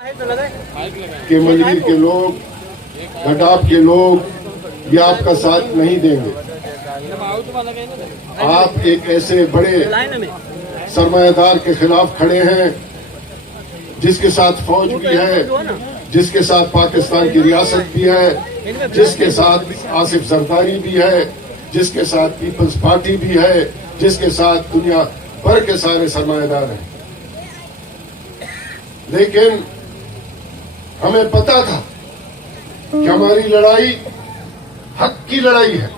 कि मलिर के लोग, गडाफ के लोग ये आपका साथ नहीं देंगे। आप एक ऐसे बड़े सरमायादार के खिलाफ खड़े हैं जिसके साथ फौज भी है, जिसके साथ पाकिस्तान की रियासत भी है, जिसके साथ आसिफ जरदारी भी है, जिसके साथ पीपल्स पार्टी भी है, जिसके साथ दुनिया भर के सारे सरमायादार हैं। लेकिन हमें पता था कि हमारी लड़ाई हक की लड़ाई है।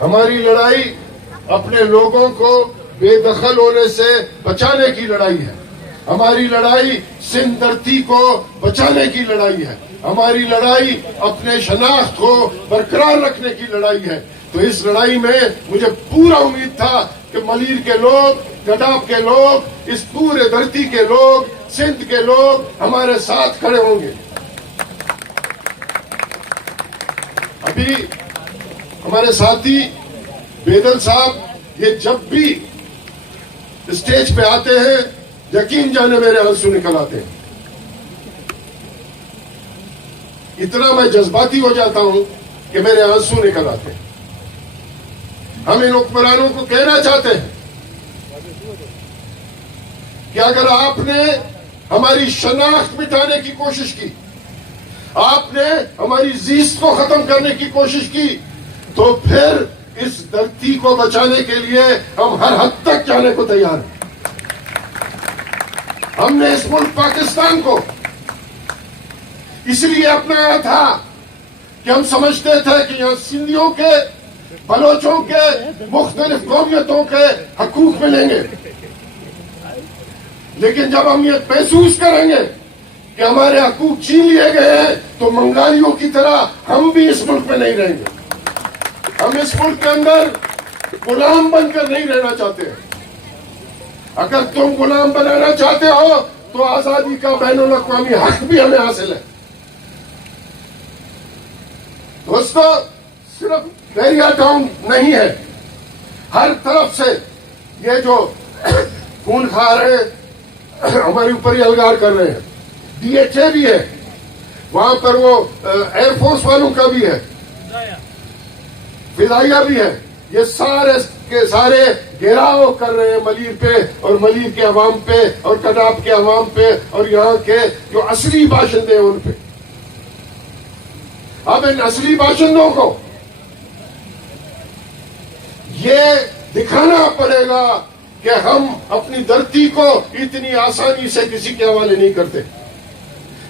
हमारी लड़ाई अपने लोगों को बेदखल होने से बचाने की लड़ाई है। हमारी लड़ाई सिंध धरती को बचाने की लड़ाई है। हमारी लड़ाई अपने शनाख्त को बरकरार रखने की लड़ाई है। तो इस लड़ाई में मुझे पूरा उम्मीद था कि मलिर के लोग, गडाफ के लोग, इस पूरे धरती के लोग, सिंध के लोग हमारे साथ खड़े होंगे। अभी हमारे साथी बेदल साहब ये जब भी स्टेज पे आते हैं, यकीन जाने मेरे आंसू निकल आते हैं। इतना मैं जज्बाती हो जाता हूं कि मेरे आंसू निकल आते हैं। हम इन हुक्मरानों को कहना चाहते हैं कि अगर आपने हमारी शनाख्त मिटाने की कोशिश की, आपने हमारी जीस्त को खत्म करने की कोशिश की, तो फिर इस धरती को बचाने के लिए हम हर हद तक जाने को तैयार हैं। हमने इस मुल्क पाकिस्तान को इसलिए अपनाया था कि हम समझते थे कि यहां सिंधियों के, बलोचों के, मुख्तलिफ कौमियतों के हकूक मिलेंगे। लेकिन जब हम ये महसूस करेंगे कि हमारे हकूक छीन लिए गए हैं, तो मंगालियों की तरह हम भी इस मुल्क में नहीं रहेंगे। हम इस मुल्क के अंदर गुलाम बनकर नहीं रहना चाहते। अगर तुम गुलाम बनाना चाहते हो तो आजादी का बैनुल अक़वामी हक भी हमें हासिल है। दोस्तों, सिर्फ बैरिया टाउन नहीं है, हर तरफ से ये जो खून खा रहे हमारे ऊपर ही अलगार कर रहे हैं। DHA भी है वहां पर, वो एयरफोर्स वालों का भी है, फिदाइया भी है। ये सारे के सारे घेराव कर रहे हैं मलिर पे और मलिर के अवाम पे और गडाफ के अवाम पे और यहाँ के जो असली बाशिंदे हैं उन पे। अब इन असली बाशिंदों को ये दिखाना पड़ेगा कि हम अपनी धरती को इतनी आसानी से किसी के हवाले नहीं करते।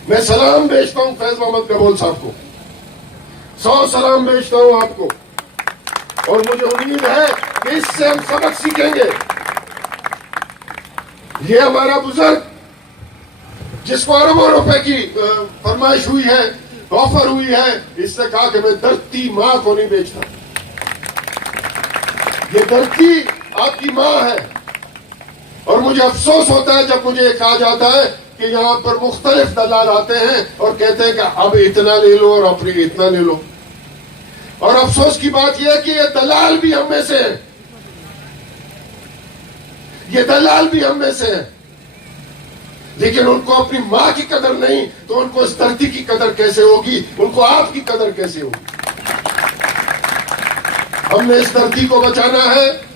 मैं सलाम भेजता हूं फैज मोहम्मद कबूल साहब को, 100 सलाम भेजता हूं आपको, और मुझे उम्मीद है कि इससे हम सबक सीखेंगे। ये हमारा बुजुर्ग जिसको अरबों रुपए की फरमाइश हुई है, ऑफर हुई है, इसने कहा कि मैं धरती मां को नहीं बेचता। ये धरती आपकी मां है। और मुझे अफसोस होता है जब मुझे कहा जाता है कि यहाँ पर मुख्तलिफ दलाल आते हैं और कहते हैं कि अब इतना ले लो और अपनी इतना ले लो। और अफसोस की बात यह है कि ये दलाल भी हम में से हैं, ये दलाल भी हम में से हैं। लेकिन उनको अपनी मां की कदर नहीं, तो उनको इस धरती की कदर कैसे होगी, उनको आपकी कदर कैसे होगी। हमने इस धरती को बचाना है।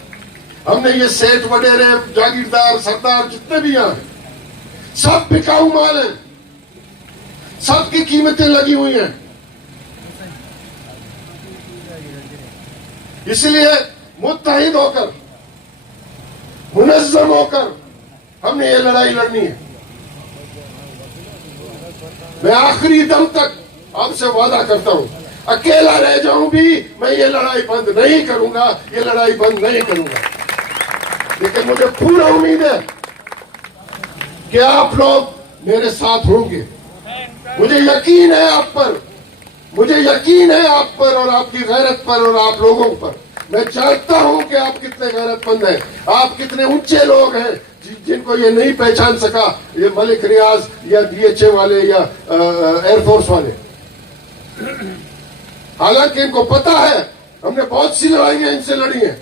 हमने ये सेठ वडेरे, जागीरदार, सरदार जितने भी यहां हैं, सब बिकाऊ माल हैं, सबकी कीमतें लगी हुई हैं। इसलिए मुत्तहिद होकर, मुनज़्ज़म होकर हमने ये लड़ाई लड़नी है। मैं आखिरी दम तक आपसे वादा करता हूं, अकेला रह जाऊं भी मैं ये लड़ाई बंद नहीं करूंगा, ये लड़ाई बंद नहीं करूंगा। लेकिन मुझे पूरा उम्मीद है कि आप लोग मेरे साथ होंगे। मुझे यकीन है आप पर, मुझे यकीन है आप पर और आपकी गैरत पर और आप लोगों पर। मैं जानता हूं कि आप कितने गैरतमंद हैं, आप कितने ऊंचे लोग हैं जिनको ये नहीं पहचान सका, ये मलिक रियाज या DHA वाले या एयरफोर्स वाले। हालांकि इनको पता है हमने बहुत सी लड़ाइयां इनसे लड़ी हैं,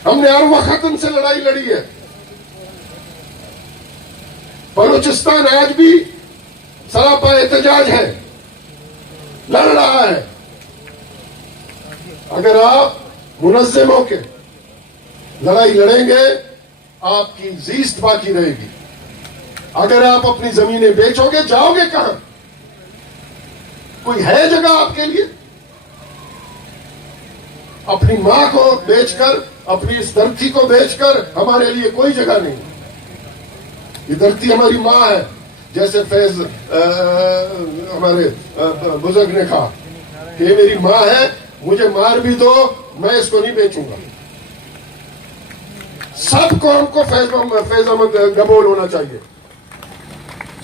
हमने हर वक्त इनसे लड़ाई लड़ी है। बलूचिस्तान आज भी सरापा एहतजाज है, लड़ रहा है। अगर आप मुनज़्ज़म होकर लड़ाई लड़ेंगे, आपकी जीस्त बाकी रहेगी। अगर आप अपनी जमीनें बेचोगे, जाओगे कहां? कोई है जगह आपके लिए? अपनी मां को बेचकर, अपनी इस धरती को बेचकर हमारे लिए कोई जगह नहीं। ये धरती हमारी मां है। जैसे फैज हमारे बुजुर्ग ने कहा कि ये मेरी मां है, मुझे मार भी दो, मैं इसको नहीं बेचूंगा। सबको हमको फैज अहमद गबोल होना चाहिए,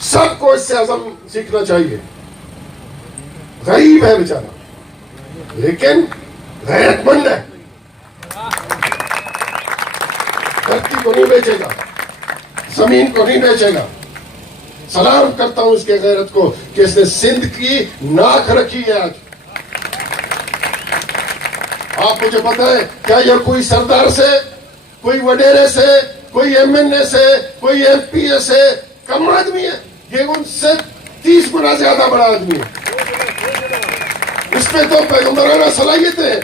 सबको इससे अज़म सीखना चाहिए। गरीब है बेचारा, लेकिन गैरतमंद है। धरती को नहीं बेचेगा, जमीन को नहीं बेचेगा। सलाम करता हूं इसके गैरत को कि इसने सिंध की नाक रखी है। आज आप मुझे पता है क्या यह कोई सरदार से, कोई वडेरे से, कोई एमएनए से, कोई एमपीए से कम आदमी है? ये उनसे 30 गुना ज्यादा बड़ा आदमी है। इसमें तो पैगंबराना सलाहियतें हैं,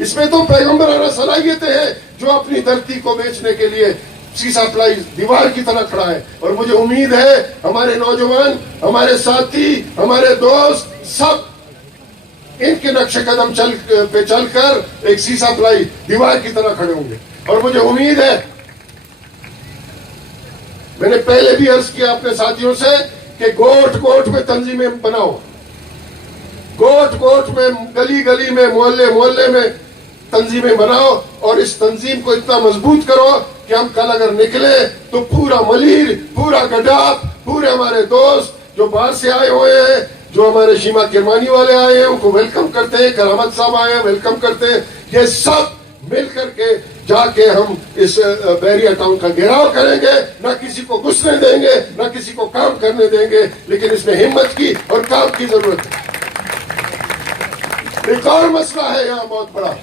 इसमें तो पैगंबराना सलाहियतें हैं, जो अपनी धरती को बेचने के लिए शीशा प्लाई दीवार की तरह खड़ा है। और मुझे उम्मीद है हमारे नौजवान, हमारे साथी, हमारे दोस्त सब इनके नक्शे कदम पे चलकर एक शीशा प्लाई दीवार की तरह खड़े होंगे। और मुझे उम्मीद है, मैंने पहले भी अर्ज किया अपने साथियों से कि गोट गोट में तंजीमें बनाओ, गोट गोट में, गली गली में, मोहल्ले मोहल्ले में तंजीमें बनाओ। और इस तंजीम को इतना मजबूत करो कि हम कल अगर निकले तो पूरा मलीर, पूरा गडाप, पूरे हमारे दोस्त जो बाहर से आए हुए हैं, जो हमारे शीमा किरमानी वाले आए हैं, उनको वेलकम करते हैं। करामत साहब आए हैं, वेलकम करते हैं। ये सब मिल करके जाके हम इस बैरिया टाउन का घेराव करेंगे। ना किसी को घुसने देंगे, ना किसी को काम करने देंगे, लेकिन इसमें हिम्मत की और काम की जरूरत है। एक और मसला है यहां बहुत बड़ा,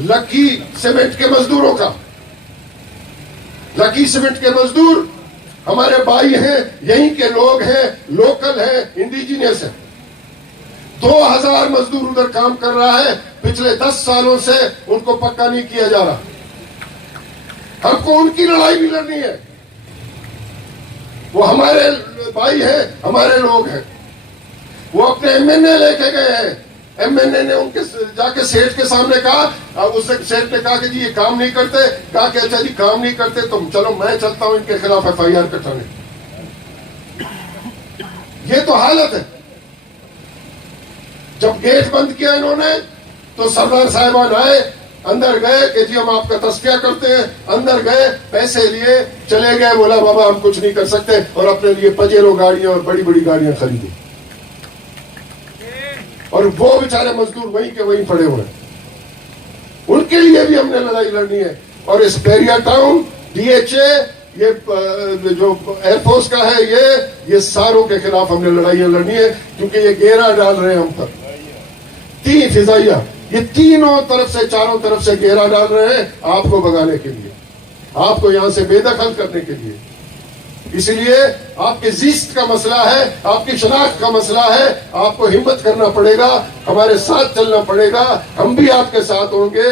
लकी सीमेंट के मजदूरों का। लकी सीमेंट के मजदूर हमारे भाई हैं, यहीं के लोग हैं, लोकल हैं, इंडिजिनियस हैं। 2000 मजदूर उधर काम कर रहा है। पिछले 10 सालों से उनको पक्का नहीं किया जा रहा। हमको उनकी लड़ाई भी लड़नी है। वो हमारे भाई हैं, हमारे लोग हैं। वो अपने एमएनए लेके गए हैं। एमएनए ने उनके जाके सेठ के सामने कहा, उससे सेठ ने कहा कि जी ये काम नहीं करते। कहा कि अच्छा जी काम नहीं करते तो चलो मैं चलता हूं इनके खिलाफ एफआईआर कटाने। ये तो हालत है। जब गेट बंद किया इन्होंने तो सरदार साहिबान आए, अंदर गए कि जी हम आपका तस्किया करते हैं। अंदर गए, पैसे लिए, चले गए। बोला बाबा हम कुछ नहीं कर सकते, और अपने लिए पजेरो गाड़ियां और बड़ी बड़ी गाड़ियां खरीदी। और वो बेचारे मजदूर वहीं के वहीं पड़े हुए हैं। उनके लिए भी हमने लड़ाई लड़नी है। और इस बैरिया टाउन, डीएचए, ये जो एयरफोर्स का है, ये सारों के खिलाफ हमने लड़ाइयां लड़नी है, क्योंकि ये घेरा डाल रहे हैं हम पर। 3 फिजाइया, ये तीनों तरफ से, चारों तरफ से घेरा डाल रहे हैं आपको भगाने के लिए, आपको यहां से बेदखल करने के लिए। इसलिए आपके जिस्त का मसला है, आपकी शनाख्त का मसला है। आपको हिम्मत करना पड़ेगा, हमारे साथ चलना पड़ेगा। हम भी आपके साथ होंगे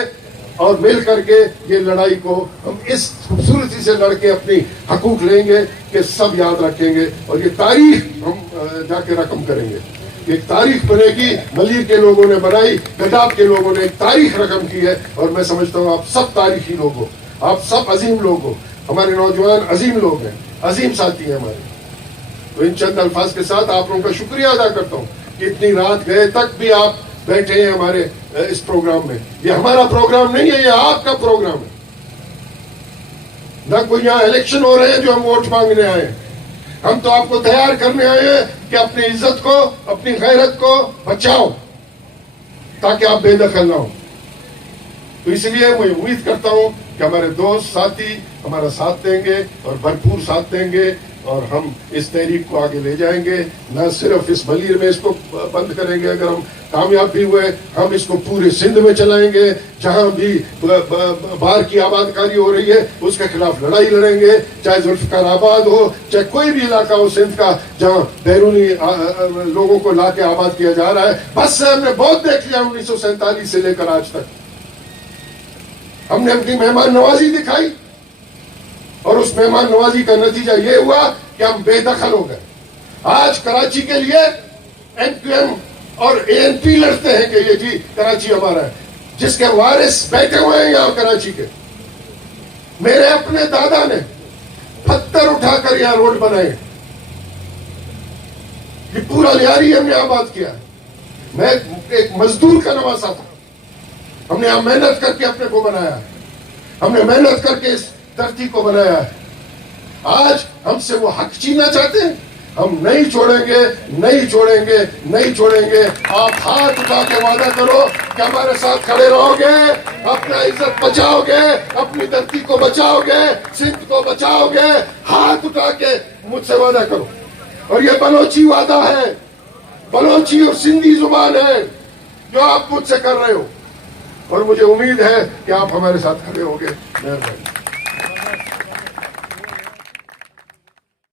और मिल करके ये लड़ाई को हम इस खूबसूरती से लड़के अपनी हकूक लेंगे कि सब याद रखेंगे। और ये तारीख हम जाके रकम करेंगे। एक तारीख बनेगी, मलीर के लोगों ने बनाई, गडाब के लोगों ने एक तारीख रकम की है। और मैं समझता हूँ आप सब तारीखी लोग हो, आप सब अजीम लोग हो। हमारे नौजवान अजीम लोग हैं, अजीम साथी हैं हमारे। तो इन चंद अल्फाज के साथ आप लोगों का शुक्रिया अदा करता हूँ कि इतनी रात गए तक भी आप बैठे हैं हमारे इस प्रोग्राम में। ये हमारा प्रोग्राम नहीं है, ये आपका प्रोग्राम है। ना कोई यहाँ इलेक्शन हो रहे हैं जो हम वोट मांगने आए हैं। हम तो आपको तैयार करने आए हैं कि अपनी इज्जत को, अपनी गैरत को बचाओ, ताकि आप बेदखल ना हो। तो इसलिए मैं उम्मीद करता हूं कि हमारे दोस्त साथी हमारा साथ देंगे और भरपूर साथ देंगे और हम इस तहरीक को आगे ले जाएंगे। न सिर्फ इस बलीर में इसको बंद करेंगे, अगर हम कामयाब भी हुए हम इसको पूरे सिंध में चलाएंगे। जहां भी बाहर की आबादकारी हो रही है उसके खिलाफ लड़ाई लड़ेंगे, चाहे जुल्फकार आबाद हो, चाहे कोई भी इलाका हो सिंध का जहां बैरूनी लोगों को ला के आबाद किया जा रहा है। बस से हमने बहुत देख लिया 1947 से लेकर आज तक। हमने अपनी मेहमान नवाजी दिखाई और उस मेहमान नवाजी का नतीजा ये हुआ कि हम बेदखल हो गए। आज कराची के लिए एमक्यूएम और एएनपी लड़ते हैं कि ये जी कराची हमारा है, जिसके वारिस बैठे हुए हैं यहां कराची के। मेरे अपने दादा ने पत्थर उठाकर यहां रोड बनाए, ये पूरा लियारी हमने आबाद किया। मैं एक मजदूर का नवासा था, हमने यहां मेहनत करके अपने को बनाया, हमने मेहनत करके इस धरती को बनाया है। आज हमसे वो हक छीनना चाहते हैं, हम नहीं छोड़ेंगे, नहीं छोड़ेंगे, नहीं छोड़ेंगे। आप हाथ उठा के वादा करो कि हमारे साथ खड़े रहोगे, अपना इज्जत बचाओगे, अपनी धरती को बचाओगे, सिंध को बचाओगे। हाथ उठा के मुझसे वादा करो। और ये बलोची वादा है, बलोची और सिंधी जुबान है जो आप मुझसे कर रहे हो, और मुझे उम्मीद है कि आप हमारे साथ खड़े होंगे। मेहरबानी।